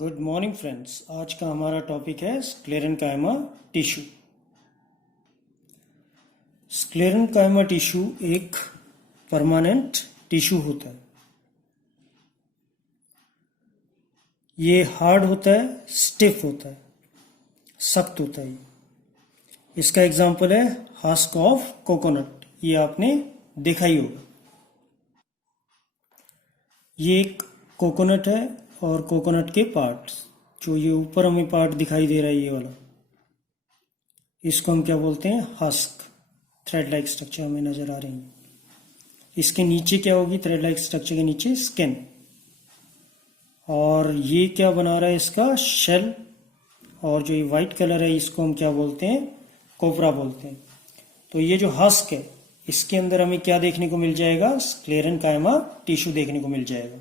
Good morning friends. आज का हमारा टॉपिक है स्क्लेरेनकाइमा टिश्यू। स्क्लेरेनकाइमा टिश्यू एक परमानेंट टिश्यू होता है। ये हार्ड होता है, स्टिफ होता है, सख्त होता है। इसका एग्जांपल है हस्क ऑफ कोकोनट। ये आपने देखा ही होगा। ये एक कोकोनट है और कोकोनट के पार्ट्स, जो ये ऊपर हमें पार्ट दिखाई दे रहा है ये वाला, इसको हम क्या बोलते हैं? हस्क। थ्रेड लाइक स्ट्रक्चर हमें नजर आ रही है। इसके नीचे क्या होगी? थ्रेड लाइक स्ट्रक्चर के नीचे स्किन। और ये क्या बना रहा है? इसका शेल। और जो ये वाइट कलर है इसको हम क्या बोलते हैं? कोपरा बोलते हैं। तो ये जो हस्क है इसके अंदर हमें क्या देखने को मिल जाएगा? स्क्लेरेनकाइमा टिश्यू देखने को मिल जाएगा।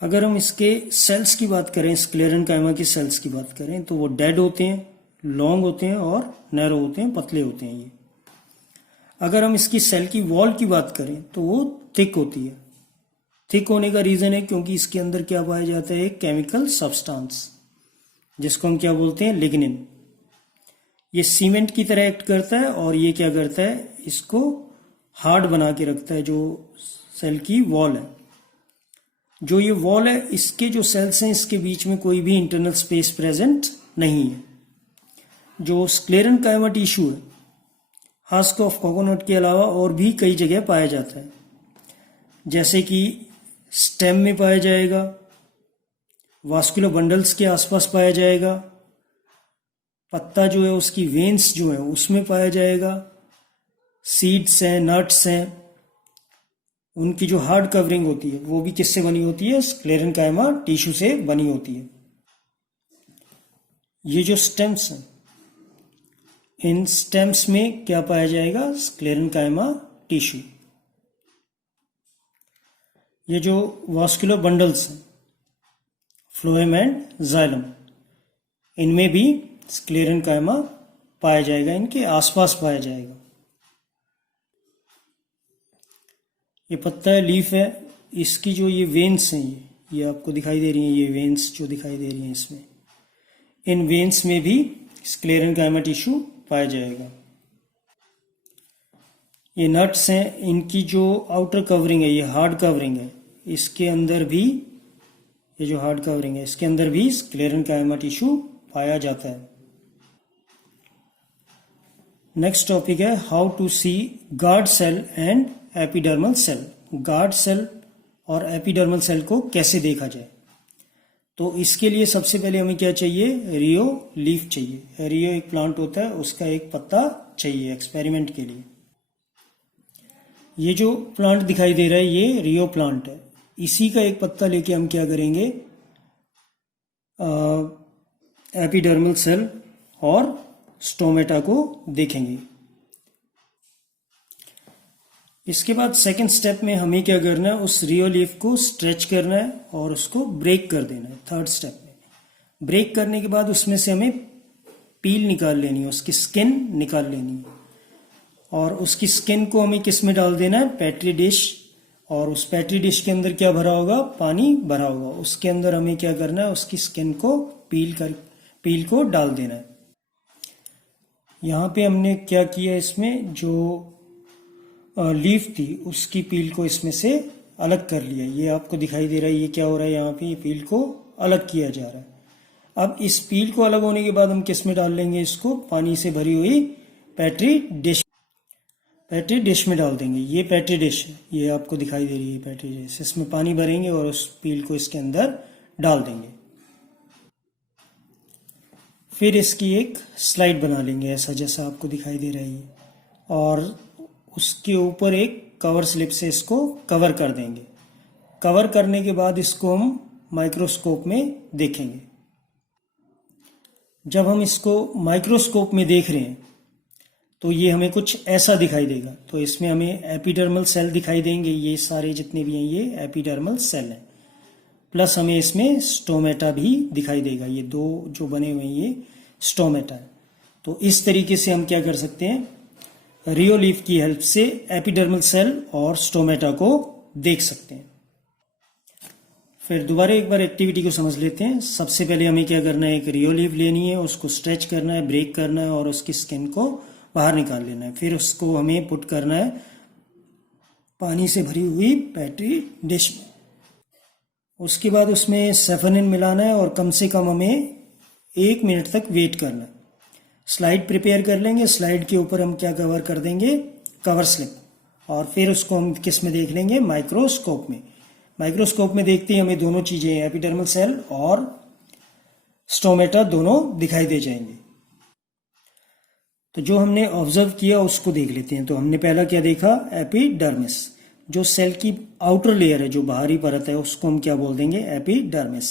अगर हम इसके सेल्स की बात करें, स्क्लेरेनकाइमा की सेल्स की बात करें, तो वो डेड होते हैं, लॉन्ग होते हैं और नैरो होते हैं, पतले होते हैं ये। अगर हम इसकी सेल की वॉल की बात करें तो वो थिक होती है। थिक होने का रीजन है क्योंकि इसके अंदर क्या पाया जाता है? एक केमिकल सब्सटेंस जिसको हम क्या बोलते हैं? लिग्निन। ये सीमेंट की तरह एक्ट करता है और ये क्या करता है? इसको हार्ड बना के रखता है। जो सेल की वॉल है, जो ये वॉल है, इसके जो सेल्स हैं इसके बीच में कोई भी इंटरनल स्पेस प्रेजेंट नहीं है। जो स्क्लेरेनकाइमा टिश्यू है हस्क ऑफ कोकोनट के अलावा और भी कई जगह पाया जाता है। जैसे कि स्टेम में पाया जाएगा, वास्कुलर बंडल्स के आसपास पाया जाएगा, पत्ता जो है उसकी वेन्स जो है उसमें पाया जाएगा, सीड्स हैं, नट्स हैं, उनकी जो हार्ड कवरिंग होती है वो भी किससे बनी होती है? स्क्लेरेनकाइमा टिश्यू से बनी होती है। ये जो स्टेम्स हैं, इन स्टेम्स में क्या पाया जाएगा? Sclerenchyma tissue. ये जो वास्कुलर बंडल्स हैं, फ्लोएम एंड जाइलम, इनमें भी स्क्लेरेनकाइमा पाया जाएगा, इनके आसपास पाया जाएगा। ये पत्ता है, लीफ है, इसकी जो ये वेन्स हैं ये आपको दिखाई दे रही हैं। ये वेन्स जो दिखाई दे रही हैं इसमें, इन वेन्स में भी स्क्लेरेनकाइमा टिश्यू पाया जाएगा। ये नट्स हैं, इनकी जो आउटर कवरिंग है, ये हार्ड कवरिंग है, इसके अंदर भी, ये जो हार्ड कवरिंग है इसके अंदर भी स्क्लेरेनकाइमा टिश्यू पाया जाता है। नेक्स्ट टॉपिक है how to see guard cell and epidermal cell. Guard cell और एपिडर्मल सेल को कैसे देखा जाए? तो इसके लिए सबसे पहले हमें क्या चाहिए? रियो लीफ चाहिए। रियो एक प्लांट होता है, उसका एक पत्ता चाहिए एक्सपेरिमेंट के लिए। ये जो प्लांट दिखाई दे रहा है ये रियो प्लांट है। इसी का एक पत्ता लेके हम क्या करेंगे? एपिडर्मल सेल और स्टोमेटा को देखेंगे। इसके बाद सेकंड स्टेप में हमें क्या करना है? उस रियो लीफ को स्ट्रेच करना है और उसको ब्रेक कर देना है। थर्ड स्टेप में ब्रेक करने के बाद उसमें से हमें पील निकाल लेनी है, उसकी स्किन निकाल लेनी है। और उसकी स्किन को हमें किस में डाल देना है? Petri dish. और उस पेट्री डिश के अंदर क्या भरा होगा? पानी भरा होगा। उसके अंदर हमें क्या करना है? उसकी स्किन को पील को डाल देना है। यहाँ पे हमने क्या किया? इसमें जो लीफ थी उसकी पील को इसमें से अलग कर लिया। ये आपको दिखाई दे रहा है। ये क्या हो रहा है? यहाँ पे ये पील को अलग किया जा रहा है। अब इस पील को अलग होने के बाद हम किस में डाल लेंगे? इसको पानी से भरी हुई पेट्री डिश में डाल देंगे। ये पेट्री डिश है, ये आपको दिखाई दे रही है पेट्री डिश। इसमें पानी भरेंगे और उस पील को इसके अंदर डाल देंगे। फिर इसकी एक स्लाइड बना लेंगे ऐसा जैसा आपको दिखाई दे रही है, और उसके ऊपर एक कवर स्लिप से इसको कवर कर देंगे। कवर करने के बाद इसको हम माइक्रोस्कोप में देखेंगे। जब हम इसको माइक्रोस्कोप में देख रहे हैं तो ये हमें कुछ ऐसा दिखाई देगा। तो इसमें हमें एपिडर्मल सेल दिखाई देंगे। ये सारे जितने भी हैं ये एपिडर्मल सेल हैं। प्लस हमें इसमें स्टोमेटा भी दिखाई देगा। ये दो जो बने हुए हैं ये स्टोमेटा है। तो इस तरीके से हम क्या कर सकते हैं? रियो लीफ की हेल्प से एपिडर्मल सेल और स्टोमेटा को देख सकते हैं। फिर दोबारा एक बार एक्टिविटी को समझ लेते हैं। सबसे पहले हमें क्या करना है, एक रियो लीफ लेनी है, उसको स्ट्रेच करना है, ब्रेक करना है और उसकी स्किन को बाहर निकाल लेना है। फिर उसको हमें पुट करना है पानी से भरी हुई पैट्री डिश में। उसके बाद उसमें सेफनिन मिलाना है और कम से कम हमें 1 मिनट तक वेट करना है। स्लाइड प्रिपेयर कर लेंगे, स्लाइड के ऊपर हम क्या कवर कर देंगे, कवर स्लिप, और फिर उसको हम किस में देख लेंगे, माइक्रोस्कोप में। माइक्रोस्कोप में देखते ही हमें दोनों चीजें, एपिडर्मल सेल और स्टोमेटा, दोनों दिखाई दे जाएंगे। तो जो हमने ऑब्जर्व किया उसको देख लेते हैं। तो हमने पहला क्या देखा, एपिडर्मिस, जो सेल की आउटर लेयर है, जो बाहरी परत है, उसको हम क्या बोल देंगे, एपिडर्मिस।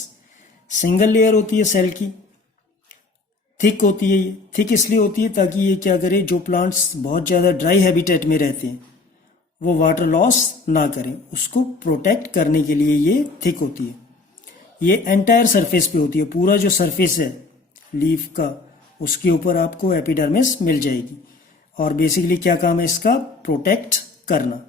सिंगल लेयर होती है सेल की, थिक होती है। ये थिक इसलिए होती है ताकि ये क्या करे, जो प्लांट्स बहुत ज़्यादा ड्राई हैबिटेट में रहते हैं वो वाटर लॉस ना करें, उसको प्रोटेक्ट करने के लिए ये थिक होती है। ये एंटायर सरफेस पे होती है, पूरा जो सरफेस है लीफ का उसके ऊपर आपको एपिडर्मिस मिल जाएगी। और बेसिकली क्या काम है इसका, प्रोटेक्ट करना।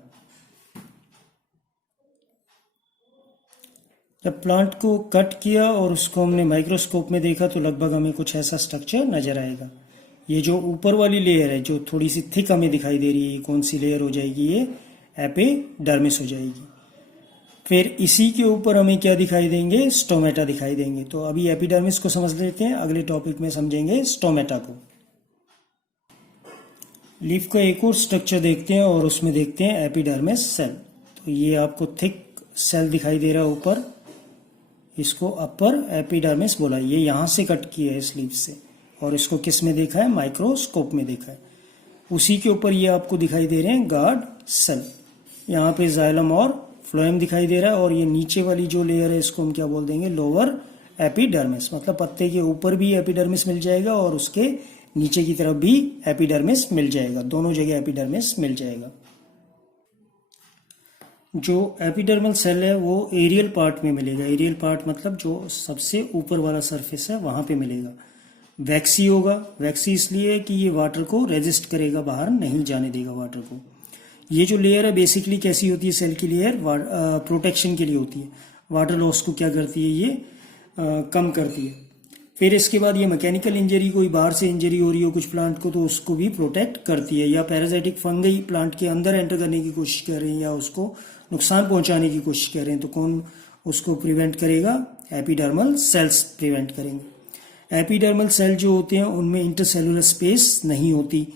जब प्लांट को कट किया और उसको हमने माइक्रोस्कोप में देखा तो लगभग हमें कुछ ऐसा स्ट्रक्चर नजर आएगा। ये जो ऊपर वाली लेयर है जो थोड़ी सी थिक हमें दिखाई दे रही है, ये कौन सी लेयर हो जाएगी, ये एपिडर्मिस हो जाएगी। फिर इसी के ऊपर हमें क्या दिखाई देंगे, स्टोमेटा दिखाई देंगे। तो अभी एपिडर्मिस को समझ लेते हैं, अगले टॉपिक में समझेंगे स्टोमेटा को। लीफ का एक और स्ट्रक्चर देखते हैं और उसमें देखते हैं एपिडर्मिस सेल। तो ये आपको थिक सेल दिखाई दे रहा है ऊपर, इसको अपर एपिडर्मिस बोला। ये यहाँ से कट किया है इस लीफ से, और इसको किस में देखा है, माइक्रोस्कोप में देखा है। उसी के ऊपर ये आपको दिखाई दे रहे हैं गार्ड सेल। यहाँ पे जाइलम और फ्लोएम दिखाई दे रहा है, और ये नीचे वाली जो लेयर है इसको हम क्या बोल देंगे, लोअर एपिडर्मिस। मतलब पत्ते के ऊपर भी एपिडर्मिस मिल जाएगा और उसके नीचे की तरफ भी एपिडर्मिस मिल जाएगा, दोनों जगह एपिडर्मिस मिल जाएगा। जो एपिडर्मल सेल है वो एरियल पार्ट में मिलेगा। एरियल पार्ट मतलब जो सबसे ऊपर वाला सरफेस है वहां पे मिलेगा। वैक्सी होगा, वैक्सी इसलिए कि ये वाटर को रेजिस्ट करेगा, बाहर नहीं जाने देगा वाटर को। ये जो लेयर है बेसिकली कैसी होती है, सेल की लेयर प्रोटेक्शन के लिए होती है। वाटर लॉस को क्या करती है, ये कम करती है। फिर इसके बाद ये मैकेनिकल इंजरी, कोई बाहर से इंजरी हो रही हो कुछ प्लांट को, तो उसको भी प्रोटेक्ट करती है। या पैरासाइटिक फंगई प्लांट के अंदर एंटर करने की कोशिश कर रहे हैं या उसको नुकसान पहुंचाने की कोशिश कर रहे हैं, तो कौन उसको प्रिवेंट करेगा, एपिडर्मल सेल्स प्रिवेंट करेंगे। एपिडर्मल सेल जो होते हैं उनमें इंटरसेलुलर स्पेस नहीं होती,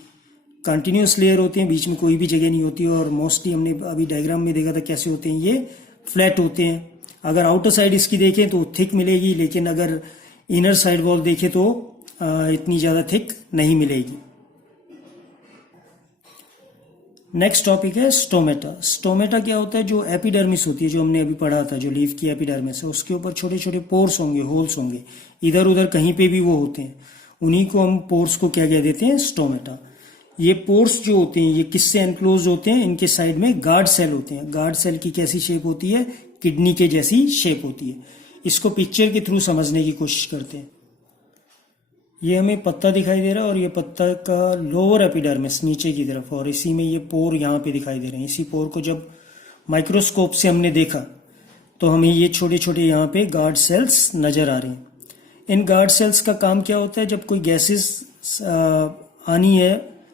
कंटिन्यूस लेयर होते हैं, बीच में कोई भी जगह नहीं होती। और मोस्टली हमने अभी डायग्राम में देखा था कैसे होते हैं, ये फ्लैट होते हैं। अगर आउटर साइड इसकी देखें तो थिक मिलेगी, लेकिन अगर इनर साइड वॉल देखें तो इतनी ज़्यादा थिक नहीं मिलेगी। नेक्स्ट टॉपिक है स्टोमेटा। स्टोमेटा क्या होता है, जो एपिडर्मिस होती है, जो हमने अभी पढ़ा था, जो लीफ की एपिडर्मिस है, उसके ऊपर छोटे छोटे पोर्स होंगे, होल्स होंगे, इधर उधर कहीं पे भी वो होते हैं। उन्हीं को हम पोर्स को क्या कह देते हैं, स्टोमेटा। ये पोर्स जो होते हैं ये किससे एनक्लोज होते हैं, इनके साइड में गार्ड सेल होते हैं। गार्ड सेल की कैसी शेप होती है, किडनी के जैसी शेप होती है। इसको पिक्चर के थ्रू समझने की कोशिश करते हैं। ये हमें पत्ता दिखाई दे रहा है और ये पत्ता का लोअर एपिडर्मिस नीचे की तरफ, और इसी में ये पोर यहाँ पे दिखाई दे रहे हैं। इसी पोर को जब माइक्रोस्कोप से हमने देखा तो हमें ये छोटे छोटे यहाँ पे गार्ड सेल्स नजर आ रहे हैं। इन गार्ड सेल्स का काम क्या होता है, जब कोई गैसेस आनी है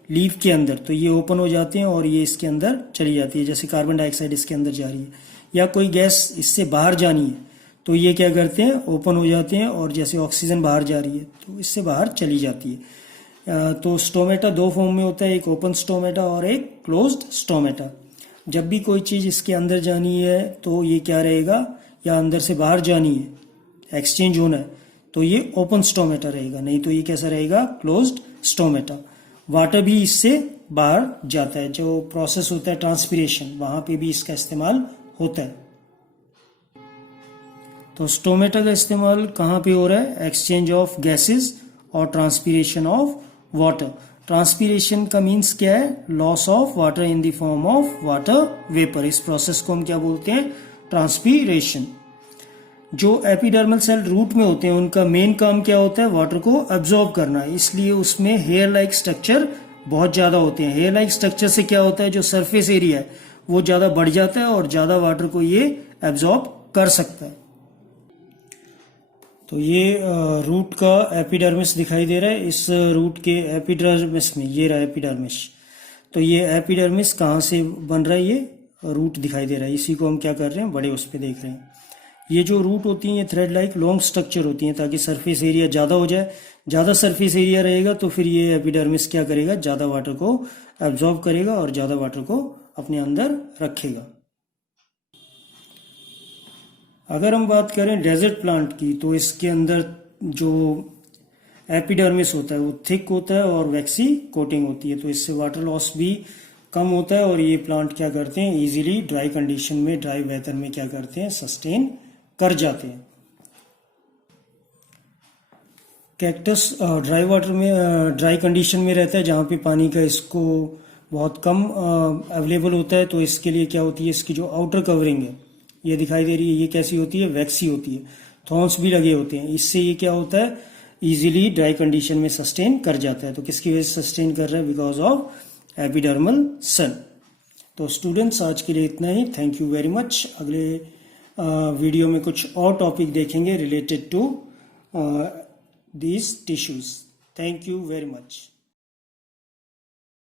लीफ के अंदर तो ये ओपन हो जाते हैं और ये इसके अंदर चली जाती है। जैसे कार्बन डाइऑक्साइड इसके अंदर जा रही है या कोई गैस इससे बाहर जानी है तो ये क्या करते हैं, ओपन हो जाते हैं, और जैसे ऑक्सीजन बाहर जा रही है तो इससे बाहर चली जाती है। तो स्टोमेटा दो फॉर्म में होता है, एक ओपन स्टोमेटा और एक क्लोज्ड स्टोमेटा। जब भी कोई चीज़ इसके अंदर जानी है तो ये क्या रहेगा, या अंदर से बाहर जानी है, एक्सचेंज होना है, तो ये ओपन स्टोमेटा रहेगा, नहीं तो ये कैसा रहेगा, क्लोज्ड स्टोमेटा। वाटर भी इससे बाहर जाता है, जो प्रोसेस होता है ट्रांसपीरेशन, वहां पे भी इसका इस्तेमाल होता है। तो स्टोमेटा का इस्तेमाल कहाँ पे हो रहा है, एक्सचेंज ऑफ गैसेस और ट्रांसपीरेशन ऑफ वाटर। ट्रांसपीरेशन का मीन्स क्या है, loss of water in the form of water vapour. इस प्रोसेस को हम क्या बोलते हैं, ट्रांसपीरेशन। जो एपिडर्मल सेल रूट में होते हैं उनका मेन काम क्या होता है, वाटर को एब्जॉर्ब करना, इसलिए उसमें हेयर लाइक स्ट्रक्चर बहुत ज़्यादा होते हैं। हेयर लाइक स्ट्रक्चर से क्या होता है, जो सरफेस एरिया है वो ज़्यादा बढ़ जाता है और ज़्यादा वाटर को ये एब्जॉर्ब कर सकता है। तो ये रूट का एपिडर्मिस दिखाई दे रहा है। इस रूट के एपिडर्मिस में ये रहा एपिडर्मिस। तो ये एपिडर्मिस कहाँ से बन रहा है, ये रूट दिखाई दे रहा है। इसी को हम क्या कर रहे हैं, बड़े उस पर देख रहे हैं। ये जो रूट होती हैं ये थ्रेड लाइक लॉन्ग स्ट्रक्चर होती हैं ताकि सरफेस एरिया ज़्यादा हो जाए। ज़्यादा सरफेस एरिया रहेगा तो फिर ये एपिडर्मिस क्या करेगा, ज़्यादा वाटर को एब्जॉर्ब करेगा और ज़्यादा वाटर को अपने अंदर रखेगा। अगर हम बात करें डेजर्ट प्लांट की तो इसके अंदर जो एपिडर्मिस होता है वो थिक होता है और वैक्सी कोटिंग होती है, तो इससे वाटर लॉस भी कम होता है और ये प्लांट क्या करते हैं, इजीली ड्राई कंडीशन में, ड्राई वेदर में क्या करते हैं, सस्टेन कर जाते हैं। कैक्टस ड्राई वाटर में, ड्राई कंडीशन में रहता है जहाँ पे पानी का इसको बहुत कम अवेलेबल होता है। तो इसके लिए क्या होती है, इसकी जो आउटर कवरिंग है ये दिखाई दे रही है, ये कैसी होती है, वैक्सी होती है। थॉर्न्स भी लगे होते हैं। इससे ये क्या होता है, इजीली ड्राई कंडीशन में सस्टेन कर जाता है। तो किसकी वजह से सस्टेन कर रहा है, बिकॉज ऑफ एपिडर्मल सेल। तो स्टूडेंट्स आज के लिए इतना ही। Thank you very much. अगले वीडियो में कुछ और टॉपिक देखेंगे related to these tissues. Thank you very much.